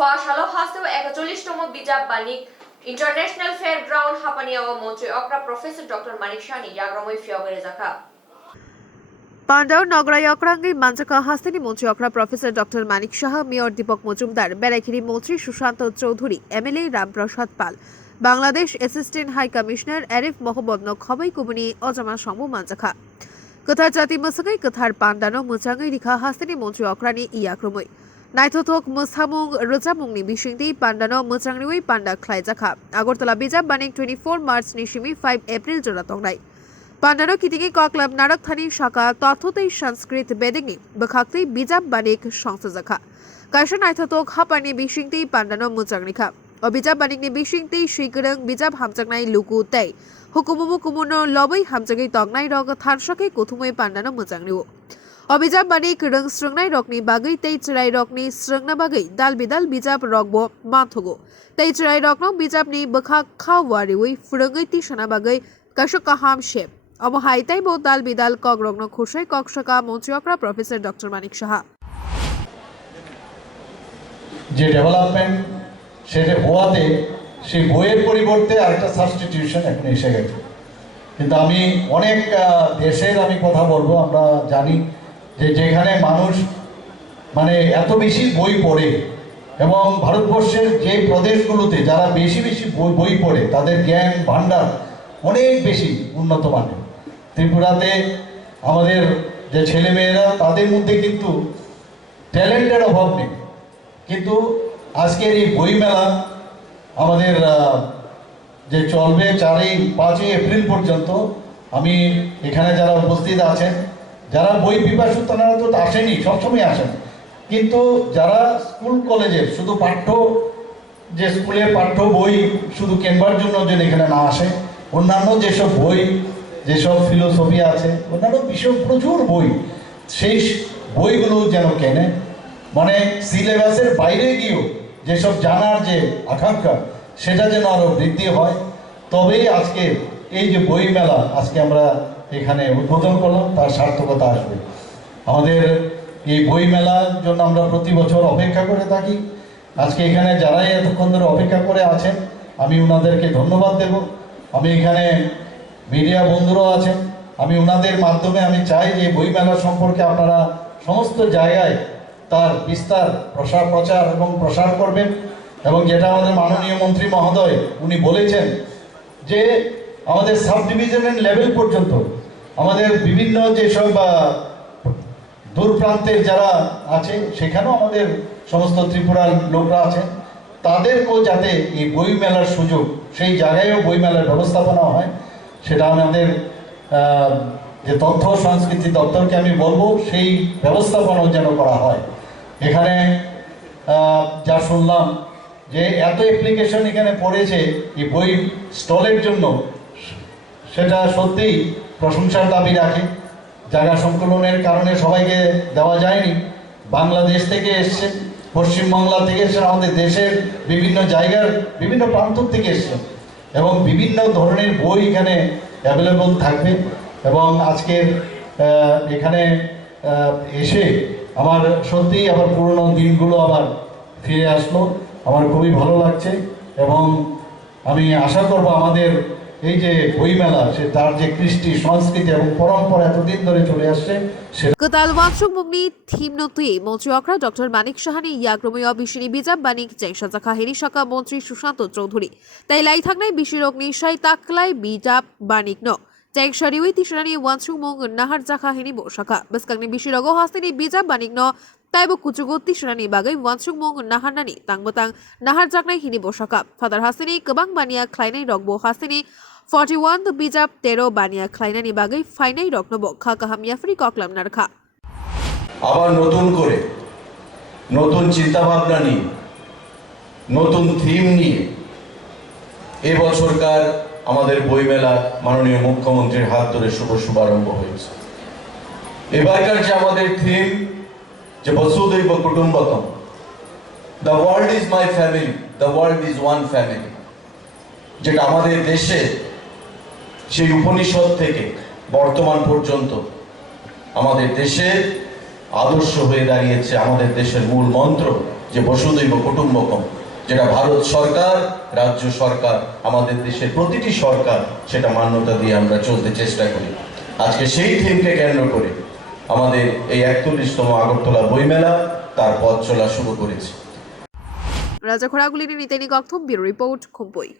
ফসালো হাসেও 41তম বিজাব বানিক ইন্টারন্যাশনাল ফেয়ার গ্রাউন্ড হাপানিয়া ও mwchwngwi প্রফেসর ডক্টর মানিক সানি ইয়াগ্রামই ফিয়াগরে জাকা panda নগরাই অকরাঙ্গি মানজাকা হাসিনি mwchwngwi professor doctor Manik Saha mayor Dipak Majumdar বেড়াইখিরি মন্ত্রী Sushanta Chowdhury MLA Ramprasad Pal Bangladesh assistant high commissioner Arif Mohammad খবই কুবনি অজামা সমু মানজাকা kwthar chati mwchwngwi kwthar panda mwchwngwi rwkha hasini mwchwngwi iakrumoi naithothok moshamung rojamungni bisingti panda mwchwngwi panda khlaijaka agortala bijab banik 24 march ni simi 5 april jora tongnai panda kitingi koklab narak thani shaka tothotei sanskrit bedingni bkhakti bijab banik songsajaka kaisa naithothok hapani bisingti panda mwchwngwi kha অবিজাব বানিকনি বিশিংতি শিগরং বিজাব হামচাকনাই লুকু তাই হুকুমুমু কুমুনো লবই হামচাগি তগনাই রগ থানসকে কুথুমই পান্ডানো মোচাংনিও অবিজাব বানিক রং স্রংনাই রকনি বাগৈ তাই চরাই রকনি স্রংনা বাগৈ দাল বিদাল বিজাব রগবো মাথগো তাই চরাই রকনো বিজাবনি বখা খাওয়ারিউই ফুরঙ্গৈ তিসনা বাগৈ কাশক কাহাম শেপ অমহাই তাই বো দাল বিদাল cock রগ্ন খুশাই ককশকা mwchwngwi professor doctor Manik Saha যে ডেভেলপমেন্ট সেটা হওয়াতে সেই বইয়ের পরিবর্তে আরেকটা সাবস্টিটিউশন এখন এসে গেছে কিন্তু আমি অনেক দেশের আমি কথা বলবো আমরা জানি যে যেখানে মানুষ মানে এত বেশি বই পড়ে এবং ভারতবর্ষের যে প্রদেশগুলোতে যারা বেশি বেশি বই পড়ে তাদের জ্ঞান ভাণ্ডার অনেক বেশি উন্নত মানের ত্রিপুরাতে আমাদের যে ছেলেমেয়েরা তাদের মধ্যে কিন্তু ট্যালেন্টের অভাব নেই কিন্তু আজকের এই বইমেলা আমাদের যে চলবে 4-5 এপ্রিল পর্যন্ত আমি এখানে যারা উপস্থিত আছেন যারা বই পিপাসু তারা তো আসেনি সবসময় আসেন কিন্তু যারা স্কুল কলেজের শুধু যে স্কুলের পাঠ্য বই শুধু কেনবার জন্য যে এখানে না আসে অন্যান্য যেসব বই যেসব ফিলোসফি আছে অন্যান্য বিষয় প্রচুর বই সেই বইগুলো যেন কেনে মানে সিলেবাসের বাইরে গিয়েও যেসব জানার যে আকাঙ্ক্ষা সেটা যেন আরও বৃদ্ধি হয় তবেই আজকে এই যে বই মেলা আজকে আমরা এখানে উদ্বোধন করলাম তার সার্থকতা আসবে আমাদের এই বই মেলার জন্য আমরা প্রতি বছর অপেক্ষা করে থাকি আজকে এখানে যারাই এতক্ষণ ধরে অপেক্ষা করে আছেন আমি ওনাদেরকে ধন্যবাদ দেব আমি এখানে মিডিয়া বন্ধুরাও আছেন আমি ওনাদের মাধ্যমে আমি চাই যে বই মেলা সম্পর্কে আপনারা সমস্ত জায়গায় তার বিস্তার প্রচার এবং প্রসার করবেন এবং যেটা আমাদের মাননীয় মন্ত্রী মহোদয় উনি বলেছেন যে আমাদের সাব ডিভিশনের লেভেল পর্যন্ত আমাদের বিভিন্ন যেসব দূর প্রান্তের যারা আছে সেখানেও আমাদের সমস্ত ত্রিপুরার লোকরা আছেন তাদেরকেও যাতে এই বই মেলার সুযোগ সেই জায়গায়ও বই মেলার ব্যবস্থাপনা হয় সেটা আমাদের যে তথ্য সংস্কৃতি দপ্তরকে আমি বলবো সেই ব্যবস্থাপনাও যেন করা হয় এখানে যা শুনলাম যে এত অ্যাপ্লিকেশন এখানে পড়েছে এই বই স্টলের জন্য সেটা সত্যিই প্রশংসার দাবি রাখে জায়গা সংকলনের কারণে সবাইকে দেওয়া যায়নি বাংলাদেশ থেকে এসছে পশ্চিমবাংলা থেকে এসে আমাদের দেশের বিভিন্ন জায়গার বিভিন্ন প্রান্ত থেকে এসছে এবং বিভিন্ন ধরনের বই এখানে অ্যাভেলেবল থাকবে এবং আজকের এখানে এসে আমার সত্যিই আবার পুরনো দিনগুলো আবার ফিরে আসলো আমার খুবই ভালো লাগছে এবং আমি আশা করব আমাদের এই যে বইমেলা সে তার যে কৃষ্টি সংস্কৃতি এবং পরম্পরা এতদিন ধরে চলে আসছে Ketal wansungmungni thimnotui mwchwngwi doctor Manik সাহানি ইয়াগ্রমই অবিশিনী বিজাব বানিক চেংসাজাখা হেরি শাখা মন্ত্রী সুশান্ত চৌধুরী তাই লাই থাকনাই বিশিরগ্নি সাই তাকলাই বিজাব বানিক ন চেংসারিউই তিসরানি ওয়ানসুংমুং নাহার জাখা হেনি বসাখা বেসকাংনি বিশিরগ হাস্তিনি বিজাব বানিক ন তাইব কুচুগো তিসরানি বাগৈ ওয়ানসুংমুং নাহারনানি তাংবতাং নাহার জাকনাই হিনি বসাখা ফাদার হাস্তিনি গোবাং বানিয়া খ্লাইনাই রগবো হাস্তিনি 41 the bijab 13 বানিয়া খ্লাইনানি বাগৈ ফাইনাই রকনব খা কাহামিয়াফরি ককলাম নারখা আবার নতুন করে নতুন চিন্তা ভাবনা নিয়ে নতুন থিম নিয়ে এই বছরকার আমাদের বইমেলা মাননীয় মুখ্যমন্ত্রীর হাত ধরে শুভারম্ভ হয়েছে এবারকার যে আমাদের থিম যে বসুধৈব কুটুম্বকম the world is my family the world is one family যেটা আমাদের দেশে সেই উপনিষদ থেকে বর্তমান পর্যন্ত আমাদের দেশের আদর্শ হয়ে দাঁড়িয়েছে আমাদের দেশের মূল মন্ত্র যে বসুধৈব কুটুম্বকম, যেটা ভারত সরকার, রাজ্য সরকার, আমাদের দেশের প্রতিটি সরকার সেটা মান্যতা দিয়ে আমরা চলতে চেষ্টা করি। আজকে সেই থিমকে কেন্দ্র করে আমাদের এই 41তম আগরতলা বইমেলা তার পথ চলা শুরু করেছে। রাজা খোরাগুলি নিতেনি গক্থম, ব্যুরো রিপোর্ট, খুম্পুই।